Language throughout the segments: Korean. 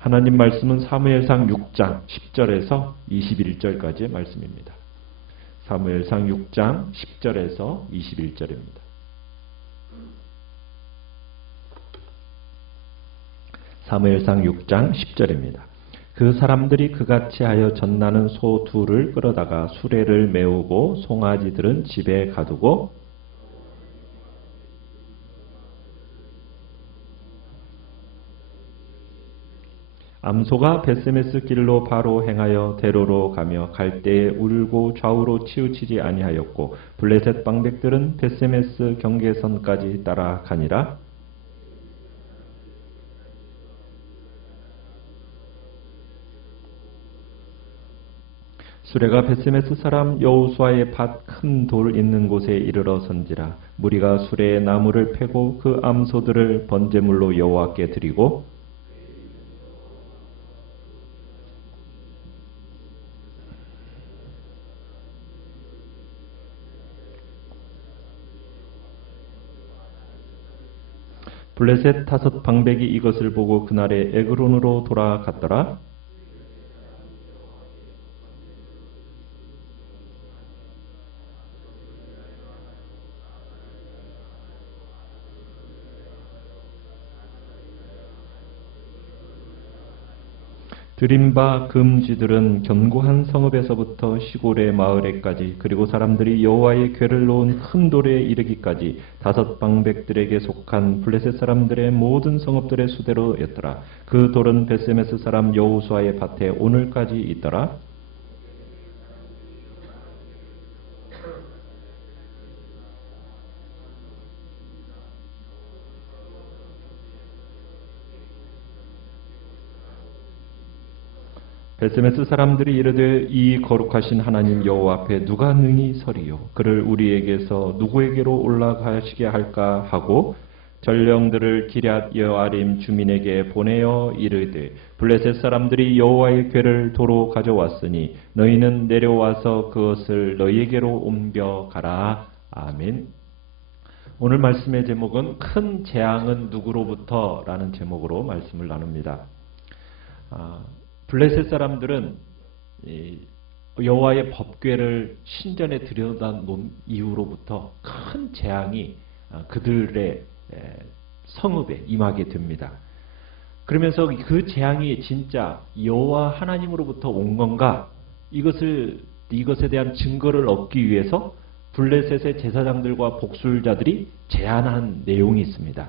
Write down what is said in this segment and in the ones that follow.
하나님 말씀은 사무엘상 6장 10절에서 21절까지의 말씀입니다. 사무엘상 6장 10절에서 21절입니다. 사무엘상 6장 10절입니다. 그 사람들이 그같이 하여 젖나는 소 둘을 끌어다가 수레를 메우고 송아지들은 집에 가두고 암소가 벳세메스 길로 바로 행하여 대로로 가며 갈 때에 울고 좌우로 치우치지 아니하였고 블레셋 방백들은 벳세메스 경계선까지 따라가니라. 수레가 벳세메스 사람 여호수아의 밭 큰 돌 있는 곳에 이르러 선지라. 무리가 수레의 나무를 패고 그 암소들을 번제물로 여호와께 드리고 블레셋 5 방백이 이것을 보고 그날에 에그론으로 돌아갔더라. 드림바 금쥐들은 견고한 성읍에서부터 시골의 마을에까지 그리고 사람들이 여호와의 궤를 놓은 큰 돌에 이르기까지 5 방백들에게 속한 블레셋 사람들의 모든 성읍들의 수대로였더라. 그 돌은 벳세메스 사람 여호수아의 밭에 오늘까지 있더라. 벳세메스 사람들이 이르되 이 거룩하신 하나님 여호와 앞에 누가 능히 서리요? 그를 우리에게서 누구에게로 올라가시게 할까 하고 전령들을 기럇 여아림 주민에게 보내어 이르되 블레셋 사람들이 여호와의 궤를 도로 가져왔으니 너희는 내려와서 그것을 너희에게로 옮겨가라. 아멘. 오늘 말씀의 제목은 큰 재앙은 누구로부터? 라는 제목으로 말씀을 나눕니다. 블레셋 사람들은 여호와의 법궤를 신전에 들여다 놓은 이후로부터 큰 재앙이 그들의 성읍에 임하게 됩니다. 그러면서 그 재앙이 진짜 여호와 하나님으로부터 온 건가? 이것에 대한 증거를 얻기 위해서 블레셋의 제사장들과 복술자들이 제안한 내용이 있습니다.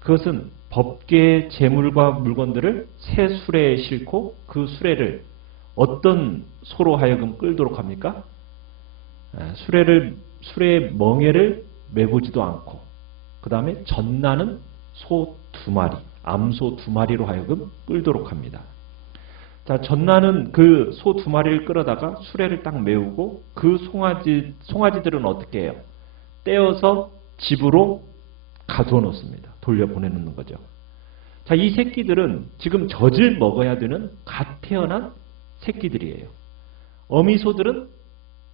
그것은 법궤의 제물과 물건들을 새 수레에 싣고 그 수레를 어떤 소로 하여금 끌도록 합니까? 수레의 멍에를 메보지도 않고 그 다음에 젖나는 소 2마리, 암소 2마리로 하여금 끌도록 합니다. 자, 젖나는 그 소 2마리를 끌어다가 수레를 딱 메우고 그 송아지들은 어떻게 해요? 떼어서 집으로 가두어 놓습니다. 돌려보내는 거죠. 자, 이 새끼들은 지금 젖을 먹어야 되는 갓 태어난 새끼들이에요. 어미소들은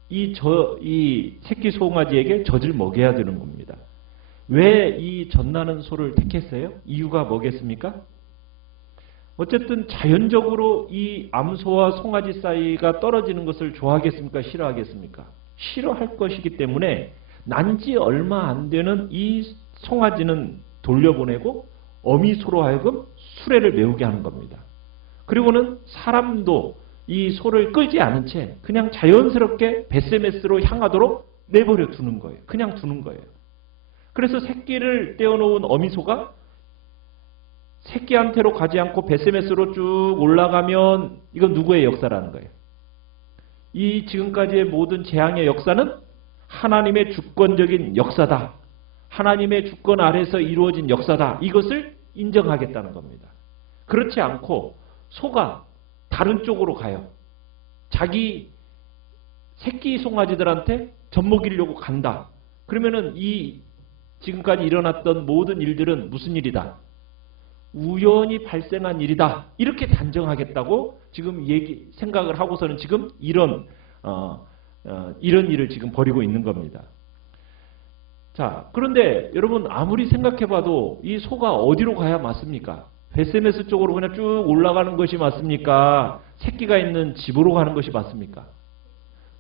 이 새끼 송아지에게 젖을 먹여야 되는 겁니다. 왜 이 젖나는 소를 택했어요? 이유가 뭐겠습니까? 어쨌든 자연적으로 이 암소와 송아지 사이가 떨어지는 것을 좋아하겠습니까? 싫어하겠습니까? 싫어할 것이기 때문에 난지 얼마 안 되는 이 송아지는 돌려보내고 어미소로 하여금 수레를 메우게 하는 겁니다. 그리고는 사람도 이 소를 끌지 않은 채 그냥 자연스럽게 벳세메스로 향하도록 내버려 두는 거예요. 그냥 두는 거예요. 그래서 새끼를 떼어놓은 어미소가 새끼한테로 가지 않고 벳세메스로 쭉 올라가면 이건 누구의 역사라는 거예요? 이 지금까지의 모든 재앙의 역사는 하나님의 주권적인 역사다. 하나님의 주권 아래서 이루어진 역사다. 이것을 인정하겠다는 겁니다. 그렇지 않고 소가 다른 쪽으로 가요. 자기 새끼 송아지들한테 젖먹이려고 간다. 그러면은 이 지금까지 일어났던 모든 일들은 무슨 일이다? 우연히 발생한 일이다. 이렇게 단정하겠다고 지금 생각을 하고서는 지금 이런 일을 지금 벌이고 있는 겁니다. 자, 그런데 여러분 아무리 생각해봐도 이 소가 어디로 가야 맞습니까? 베세메스 쪽으로 그냥 쭉 올라가는 것이 맞습니까? 새끼가 있는 집으로 가는 것이 맞습니까?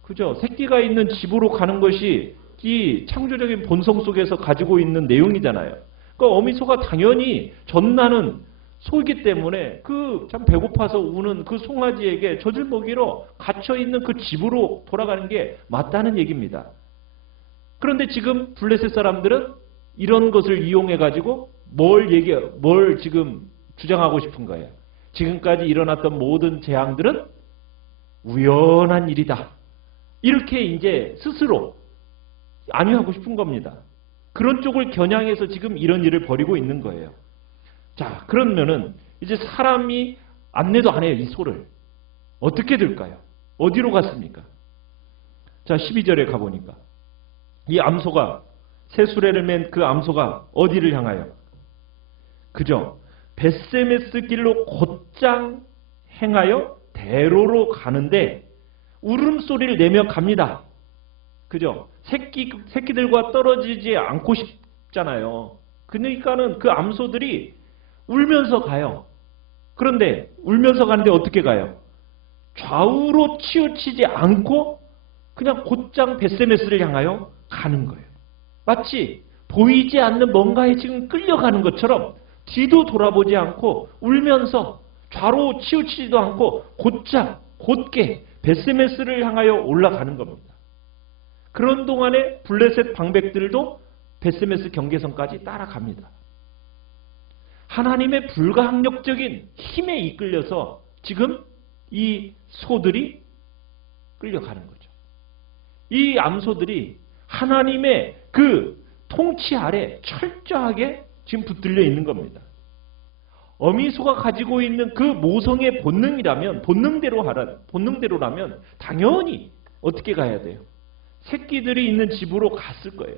그죠? 새끼가 있는 집으로 가는 것이 이 창조적인 본성 속에서 가지고 있는 내용이잖아요. 그러니까 어미소가 당연히 전나는 소이기 때문에 그 참 배고파서 우는 그 송아지에게 젖을 먹이러 갇혀 있는 그 집으로 돌아가는 게 맞다는 얘기입니다. 그런데 지금 블레셋 사람들은 이런 것을 이용해 가지고 뭘 지금 주장하고 싶은 거예요. 지금까지 일어났던 모든 재앙들은 우연한 일이다. 이렇게 이제 스스로 안위하고 싶은 겁니다. 그런 쪽을 겨냥해서 지금 이런 일을 벌이고 있는 거예요. 자, 그러면은 이제 사람이 안내도 안 해요, 이 소를. 어떻게 될까요? 어디로 갔습니까? 자, 12절에 가보니까 이 암소가 새 수레를 맨 그 암소가 어디를 향하여? 그죠? 벳세메스 길로 곧장 행하여 대로로 가는데 울음소리를 내며 갑니다. 그죠? 새끼들과 떨어지지 않고 싶잖아요. 그러니까는 그 암소들이 울면서 가요. 그런데 울면서 가는데 어떻게 가요? 좌우로 치우치지 않고 그냥 곧장 벳세메스를 향하여 가는 거예요. 마치 보이지 않는 뭔가에 지금 끌려가는 것처럼 뒤도 돌아보지 않고 울면서 좌로 치우치지도 않고 곧게 벳세메스를 향하여 올라가는 겁니다. 그런 동안에 블레셋 방백들도 벳세메스 경계선까지 따라갑니다. 하나님의 불가항력적인 힘에 이끌려서 지금 이 소들이 끌려가는 거죠. 이 암소들이 하나님의 그 통치 아래 철저하게 지금 붙들려 있는 겁니다. 어미소가 가지고 있는 그 모성의 본능대로라면 당연히 어떻게 가야 돼요? 새끼들이 있는 집으로 갔을 거예요.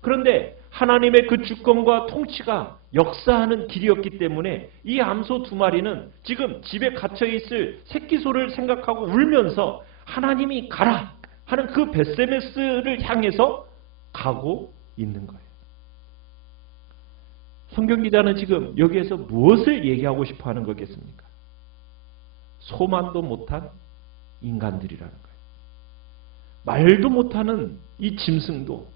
그런데 하나님의 그 주권과 통치가 역사하는 길이었기 때문에 이 암소 두 마리는 지금 집에 갇혀 있을 새끼소를 생각하고 울면서 하나님이 가라 하는 그 벳세메스를 향해서 가고 있는 거예요. 성경 기자는 지금 여기에서 무엇을 얘기하고 싶어 하는 거겠습니까? 소만도 못한 인간들이라는 거예요. 말도 못하는 이 짐승도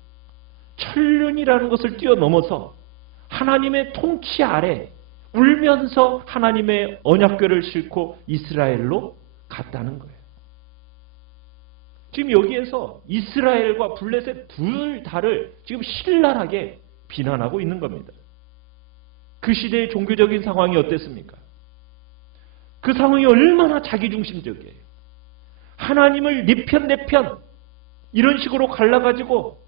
천륜이라는 것을 뛰어넘어서 하나님의 통치 아래 울면서 하나님의 언약궤를 싣고 이스라엘로 갔다는 거예요. 지금 여기에서 이스라엘과 블레셋 둘 다를 지금 신랄하게 비난하고 있는 겁니다. 그 시대의 종교적인 상황이 어땠습니까? 그 상황이 얼마나 자기중심적이에요. 하나님을 네 편 내 편 이런 식으로 갈라가지고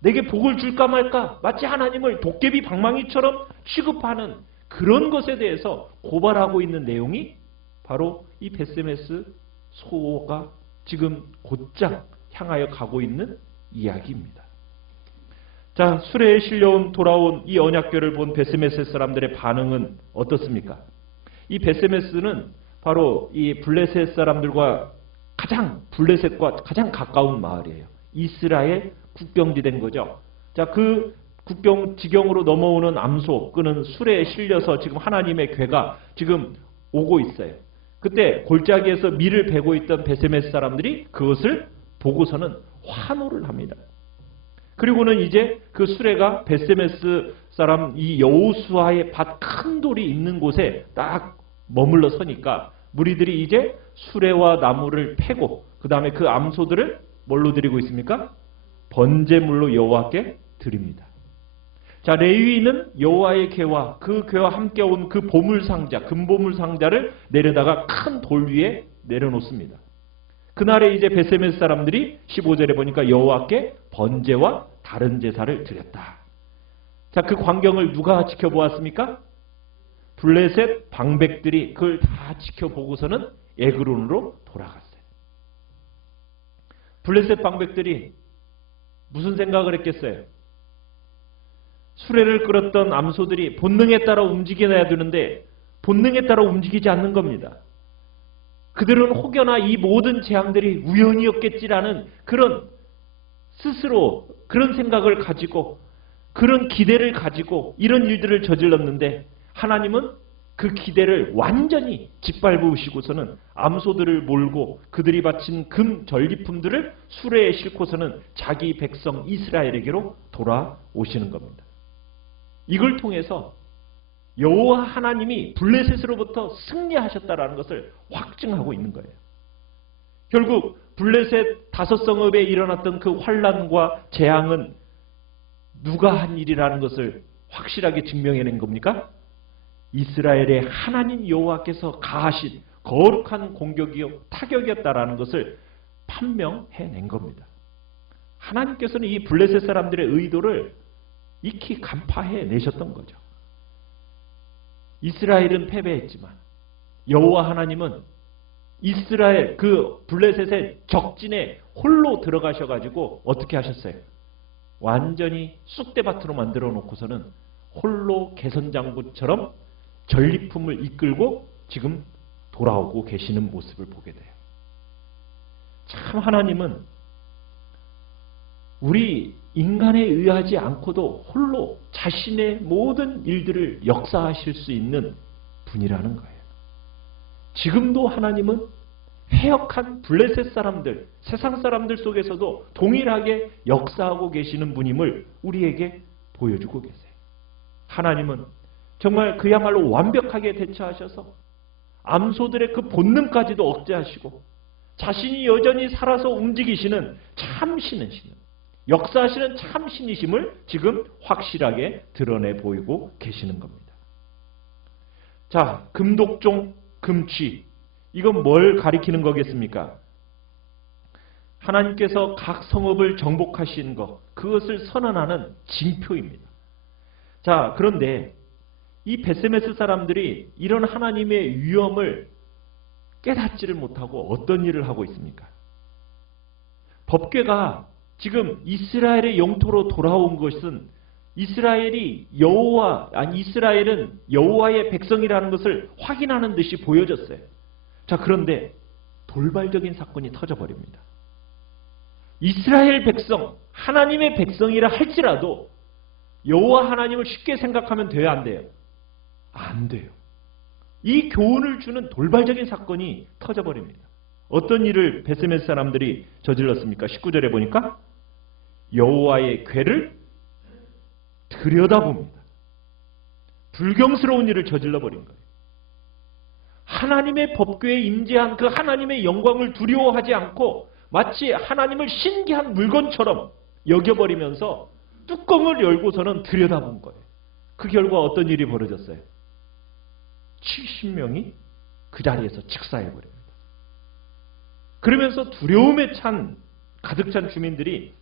내게 복을 줄까 말까 마치 하나님을 도깨비 방망이처럼 취급하는 그런 것에 대해서 고발하고 있는 내용이 바로 이 벳세메스 소가 지금 곧장 향하여 가고 있는 이야기입니다. 자, 수레에 실려온 돌아온 이 언약궤를 본 벳세메스 사람들의 반응은 어떻습니까? 이 벳세메스는 바로 이 블레셋 사람들과 블레셋과 가장 가까운 마을이에요. 이스라엘 국경지대인 거죠. 자, 그 국경 지경으로 넘어오는 암소 끄는 수레에 실려서 지금 하나님의 궤가 지금 오고 있어요. 그때 골짜기에서 밀을 베고 있던 벳세메스 사람들이 그것을 보고서는 환호를 합니다. 그리고는 이제 그 수레가 벳세메스 사람 이 여호수아의 밭 큰 돌이 있는 곳에 딱 머물러 서니까 무리들이 이제 수레와 나무를 패고 그 다음에 그 암소들을 뭘로 드리고 있습니까? 번제물로 여호와께 드립니다. 자, 레위인은 여호와의 궤와 그 궤와 함께 온 그 보물상자, 금보물상자를 내려다가 큰 돌 위에 내려놓습니다. 그날에 이제 벳세메스 사람들이 15절에 보니까 여호와께 번제와 다른 제사를 드렸다. 자, 그 광경을 누가 지켜보았습니까? 블레셋 방백들이 그걸 다 지켜보고서는 에그론으로 돌아갔어요. 블레셋 방백들이 무슨 생각을 했겠어요? 수레를 끌었던 암소들이 본능에 따라 움직여야 되는데 본능에 따라 움직이지 않는 겁니다. 그들은 혹여나 이 모든 재앙들이 우연이었겠지라는 그런 스스로 그런 생각을 가지고 그런 기대를 가지고 이런 일들을 저질렀는데 하나님은 그 기대를 완전히 짓밟으시고서는 암소들을 몰고 그들이 바친 금 전리품들을 수레에 싣고서는 자기 백성 이스라엘에게로 돌아오시는 겁니다. 이걸 통해서 여호와 하나님이 블레셋으로부터 승리하셨다라는 것을 확증하고 있는 거예요. 결국 블레셋 다섯 성읍에 일어났던 그 환란과 재앙은 누가 한 일이라는 것을 확실하게 증명해낸 겁니까? 이스라엘의 하나님 여호와께서 가하신 거룩한 공격이요 타격이었다라는 것을 판명해낸 겁니다. 하나님께서는 이 블레셋 사람들의 의도를 익히 간파해 내셨던 거죠. 이스라엘은 패배했지만 여호와 하나님은 이스라엘 그 블레셋의 적진에 홀로 들어가셔가지고 어떻게 하셨어요? 완전히 쑥대밭으로 만들어 놓고서는 홀로 개선장군처럼 전리품을 이끌고 지금 돌아오고 계시는 모습을 보게 돼요. 참 하나님은 우리 인간에 의하지 않고도 홀로 자신의 모든 일들을 역사하실 수 있는 분이라는 거예요. 지금도 하나님은 해역한 블레셋 사람들, 세상 사람들 속에서도 동일하게 역사하고 계시는 분임을 우리에게 보여주고 계세요. 하나님은 정말 그야말로 완벽하게 대처하셔서 암소들의 그 본능까지도 억제하시고 자신이 여전히 살아서 움직이시는 참 신이시는 역사하시는 참 신이심을 지금 확실하게 드러내 보이고 계시는 겁니다. 자, 금독종, 금취 이건 뭘 가리키는 거겠습니까? 하나님께서 각 성읍을 정복하신 것 그것을 선언하는 징표입니다. 자, 그런데 이 베세메스 사람들이 이런 하나님의 위엄을 깨닫지를 못하고 어떤 일을 하고 있습니까? 법궤가 지금 이스라엘의 영토로 돌아온 것은 이스라엘은 여호와의 백성이라는 것을 확인하는 듯이 보여졌어요. 자, 그런데 돌발적인 사건이 터져버립니다. 이스라엘 백성, 하나님의 백성이라 할지라도 여호와 하나님을 쉽게 생각하면 돼요, 안 돼요? 안 돼요. 이 교훈을 주는 돌발적인 사건이 터져버립니다. 어떤 일을 베세메스 사람들이 저질렀습니까? 19절에 보니까 여호와의 궤를 들여다봅니다. 불경스러운 일을 저질러버린 거예요. 하나님의 법궤에 임재한 그 하나님의 영광을 두려워하지 않고 마치 하나님을 신기한 물건처럼 여겨버리면서 뚜껑을 열고서는 들여다본 거예요. 그 결과 어떤 일이 벌어졌어요? 70명이 그 자리에서 직사해버립니다. 그러면서 두려움에 가득 찬 주민들이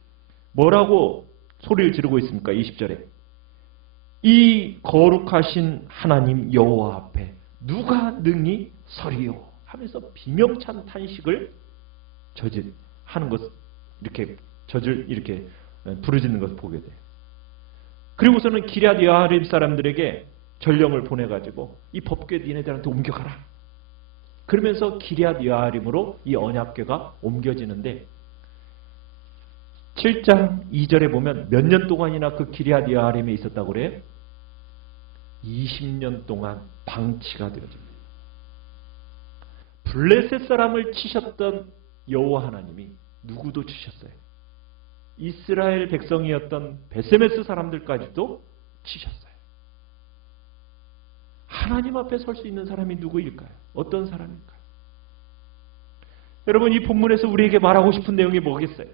뭐라고 소리를 지르고 있습니까? 20절에 이 거룩하신 하나님 여호와 앞에 누가 능히 서리요 하면서 비명찬 탄식을 하는 것 이렇게 부르짖는 것을 보게 돼요. 그리고서는 기럇 여아림 사람들에게 전령을 보내가지고 이 법궤 니네들한테 옮겨가라. 그러면서 기럇 여아림으로 이 언약궤가 옮겨지는데 7장 2절에 보면 몇 년 동안이나 그 기럇 여아림에 있었다고 그래요? 20년 동안 방치가 되어집니다. 블레셋 사람을 치셨던 여호와 하나님이 누구도 치셨어요. 이스라엘 백성이었던 베세메스 사람들까지도 치셨어요. 하나님 앞에 설 수 있는 사람이 누구일까요? 어떤 사람일까요? 여러분, 이 본문에서 우리에게 말하고 싶은 내용이 뭐겠어요?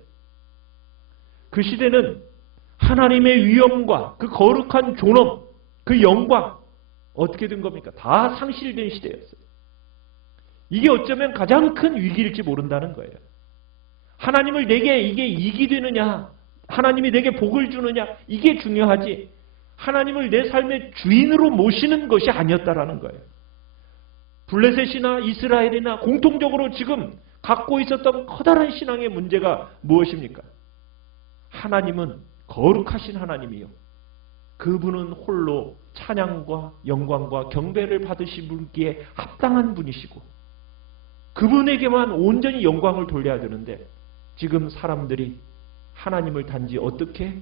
그 시대는 하나님의 위엄과 그 거룩한 존엄, 그 영광 어떻게 된 겁니까? 다 상실된 시대였어요. 이게 어쩌면 가장 큰 위기일지 모른다는 거예요. 하나님을 내게 이게 이익이 되느냐, 하나님이 내게 복을 주느냐, 이게 중요하지 하나님을 내 삶의 주인으로 모시는 것이 아니었다라는 거예요. 블레셋이나 이스라엘이나 공통적으로 지금 갖고 있었던 커다란 신앙의 문제가 무엇입니까? 하나님은 거룩하신 하나님이요. 그분은 홀로 찬양과 영광과 경배를 받으실 분기에 합당한 분이시고 그분에게만 온전히 영광을 돌려야 되는데 지금 사람들이 하나님을 단지 어떻게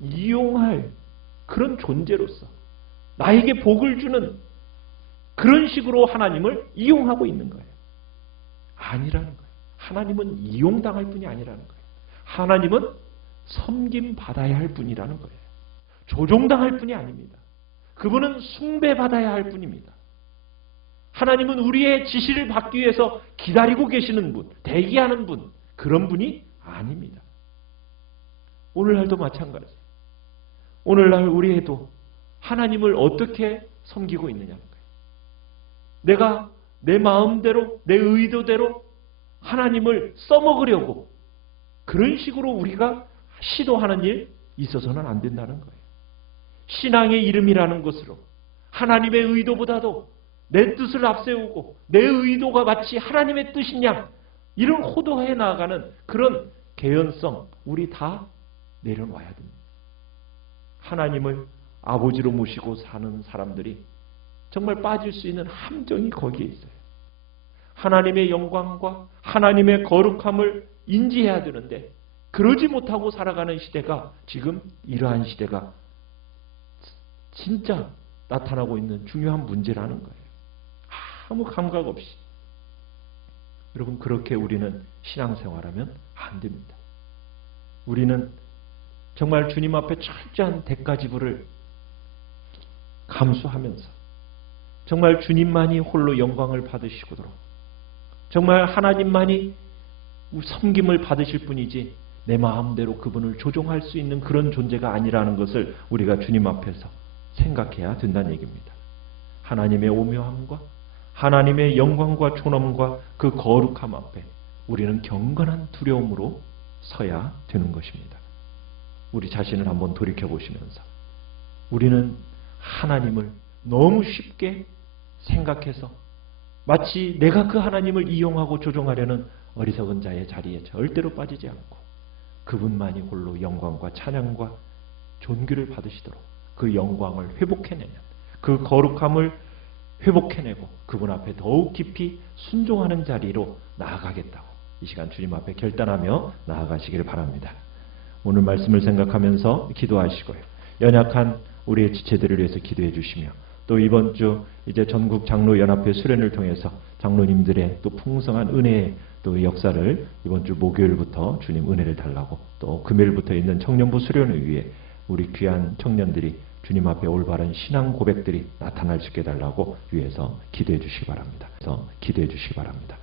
이용할 그런 존재로서 나에게 복을 주는 그런 식으로 하나님을 이용하고 있는 거예요. 아니라는 거예요. 하나님은 이용당할 분이 아니라는 거예요. 하나님은 섬김받아야 할 분이라는 거예요. 조종당할 분이 아닙니다. 그분은 숭배받아야 할 분입니다. 하나님은 우리의 지시를 받기 위해서 기다리고 계시는 분, 대기하는 분, 그런 분이 아닙니다. 오늘날도 마찬가지예요. 오늘날 우리에도 하나님을 어떻게 섬기고 있느냐는 거예요. 내가 내 마음대로, 내 의도대로 하나님을 써먹으려고 그런 식으로 우리가 시도하는 일 있어서는 안 된다는 거예요. 신앙의 이름이라는 것으로 하나님의 의도보다도 내 뜻을 앞세우고 내 의도가 마치 하나님의 뜻인 양 이런 호도해 나아가는 그런 개연성 우리 다 내려놔야 됩니다. 하나님을 아버지로 모시고 사는 사람들이 정말 빠질 수 있는 함정이 거기에 있어요. 하나님의 영광과 하나님의 거룩함을 인지해야 되는데 그러지 못하고 살아가는 시대가 지금 이러한 시대가 진짜 나타나고 있는 중요한 문제라는 거예요. 아무 감각 없이. 여러분 그렇게 우리는 신앙생활하면 안 됩니다. 우리는 정말 주님 앞에 철저한 대가지불을 감수하면서 정말 주님만이 홀로 영광을 받으시도록 정말 하나님만이 섬김을 받으실 분이지 내 마음대로 그분을 조종할 수 있는 그런 존재가 아니라는 것을 우리가 주님 앞에서 생각해야 된다는 얘기입니다. 하나님의 오묘함과 하나님의 영광과 존엄과 그 거룩함 앞에 우리는 경건한 두려움으로 서야 되는 것입니다. 우리 자신을 한번 돌이켜보시면서 우리는 하나님을 너무 쉽게 생각해서 마치 내가 그 하나님을 이용하고 조종하려는 어리석은 자의 자리에 절대로 빠지지 않고 그분만이 홀로 영광과 찬양과 존귀를 받으시도록 그 영광을 회복해내는 그 거룩함을 회복해내고 그분 앞에 더욱 깊이 순종하는 자리로 나아가겠다고 이 시간 주님 앞에 결단하며 나아가시기를 바랍니다. 오늘 말씀을 생각하면서 기도하시고요. 연약한 우리의 지체들을 위해서 기도해 주시며 또 이번 주 이제 전국 장로연합회 수련을 통해서 장로님들의 또 풍성한 은혜의 또 역사를 이번 주 목요일부터 주님 은혜를 달라고 또 금요일부터 있는 청년부 수련을 위해 우리 귀한 청년들이 주님 앞에 올바른 신앙 고백들이 나타날 수 있게 달라고 위해서 기도해 주시기 바랍니다. 그래서 기도해 주시기 바랍니다.